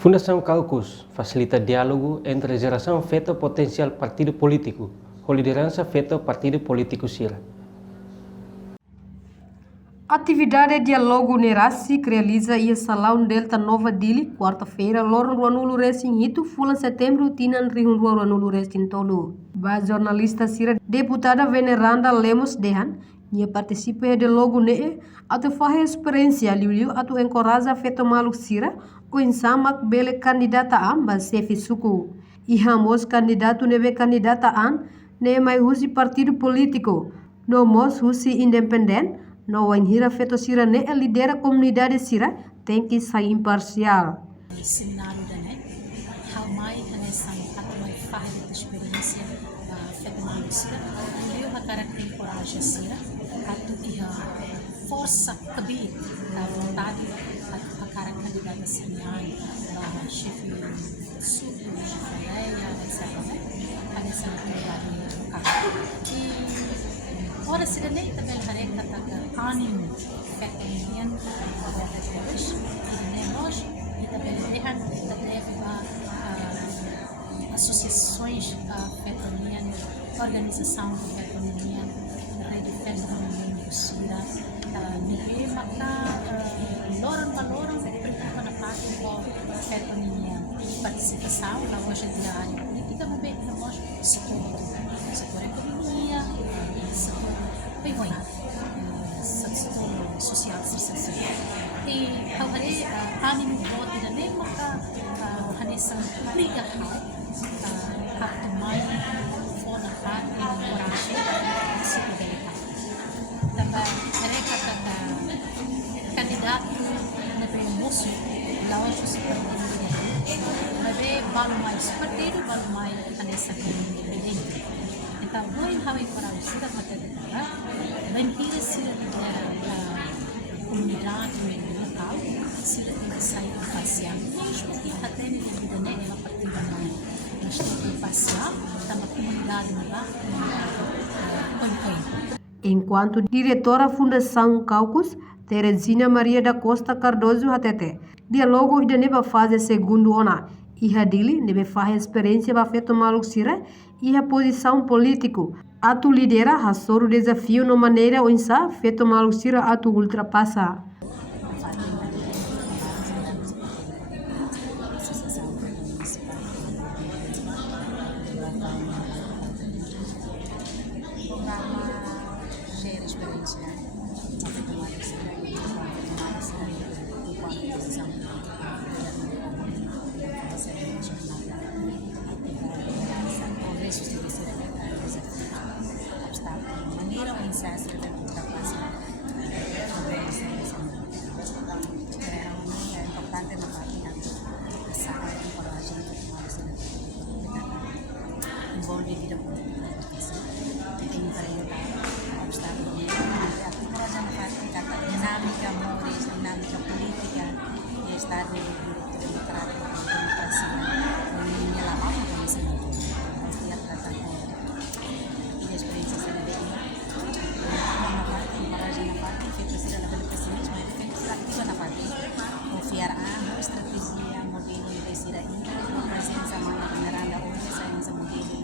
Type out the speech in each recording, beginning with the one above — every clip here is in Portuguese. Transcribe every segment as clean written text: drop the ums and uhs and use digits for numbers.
Fundação Caucus facilita diálogo entre a geração feita potencial partido político, com liderança feita partido político Sira. Atividade Diálogo Nerassi que realiza em Salão Delta Nova Dili, quarta-feira, Loron Ruanulo Racing Hito, Fula Setembro, Tinan Rihun Ruanulo Racing Tolo. Ba jornalista Sira, deputada Veneranda Lemos Dehan, ia participa de logo ne atau fahe experiência liu atau encoraja feto maluk Sira, o insamak bele kandidata am ba sefi suku. Ihamos candidato nebe kandidata an, ne mai husi partido político, no mos husi independen, no wainhira feto Sira ne lidera comunidade Sira tem que ser imparcial. Seminário da NET, how mai hanesan atau mai fahe de experiência feto maluk Sira, liu hakara tem coragem Sira, atau iha força kabir vontade atau hakara kandidata seminário chefe sul, chefe leia, etc. Hanesan comunidade lokal. Ora Sira ne também hareka taga ânimo feto indian pada depois ne nós e também dehan deve associações feto indian, organização do feto indian, rede feto indian do Sira, nebe maka lorong perintah na parte do feto indian, participação na loja diária política, também nós setor economia, setor bem setor social sosial. E hal-hal ânimo bote na nem maka hanesan liga hak mai fona hak encourage psicológica. Também mereka kata kandidato na promosi lawan seperti nabe balmai seperti itu balmai hanesan independen. Então, vou encarar para o Sira Matadara, mentira Sira da comunidade local, Sira tem que sair do passear, mesmo que até nem vida nem ela partida mais, mas tem que passear, está na comunidade lá, Enquanto diretora Fundação Caucus, Teresina Maria da Costa Cardoso Hatete, diálogo ida neba fase segundo ona, iha dili nebe fahe experiência ba feto maluk Sira, iha posição político, atu lidera hasoro desafio no maneira onsa feto maluk Sira atu ultrapassa. Envolve vida política, tem para ajudar obstáculo, encorajar na parte da dinâmica, amores, dinâmica política e Estado democrático, democracia, e ela ama com esse mundo, mas ela trata com a experiência na parte, encorajar na parte, que precisa da pessimismo, mas tem que ser ativa na parte, confiar a estratégia, modelo de descer ainda, uma presença mais venerada, onde essa modelo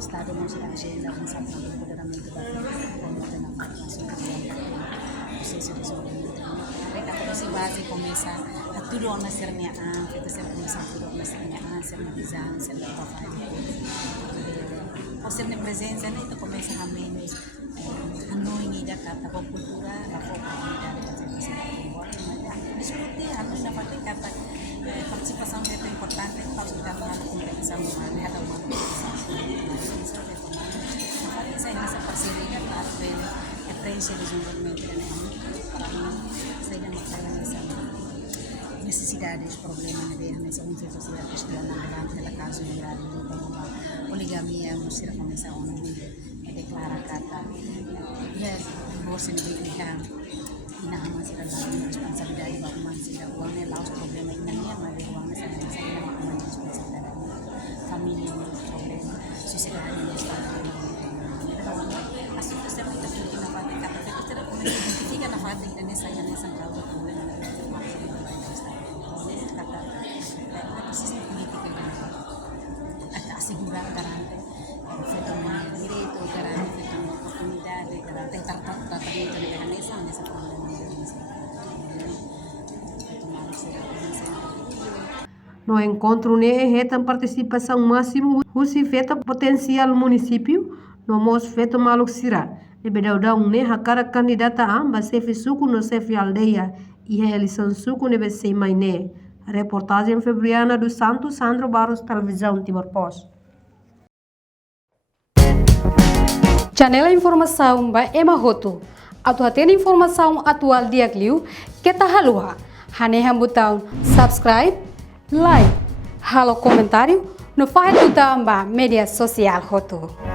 Estado masih agenda bersama empoderamento da promover na participação processo de desenvolvimento. Mereka terus base começa a tudo ona ser minha kita ser começar tudo ona ser minha ser minha visão, ser minha papai. Por ser minha presença, né, itu começa a menos hanoi ni da kata kultura, la comunidade da gente discutir a nossa parte kata participação é importante para os que estão competição humana, ada uma isso é nessa parceria para ver a prensa de desenvolvimento para sair da matéria necessidades, problemas nessa sociedade cristiana pela casa geral como poligamia, musira começa a declara kata ya bolsa de bigyan inahaman sila ng responsibilidad bagaman sila uang nila sa problema inangyan maliwang sa nila sa nila responsibilidad família no problema, sociedade no estado. Assim você vai ter que na fábrica, porque você não começa a identificar na fábrica nessa causa problema na sistem política até assegurar garante feito direito, garante feito oportunidade, garante tratamento de mecanismo nessa problema. No encontro retam participação máximo husi feita potencial município no mos feito maluk sira nebedaudang ne hakara kandidata amba sefi suku no sefi aldeia e realização suku nebe semaine. Reportagem Febriana dos Santos, Sandro Barros, Televisão Timor Post. Janela informação ba Emma Roto. Atu tem informação atual dia kliu kita halua. Hane botão subscribe, like, halo comentário no faz botão ba media social Roto.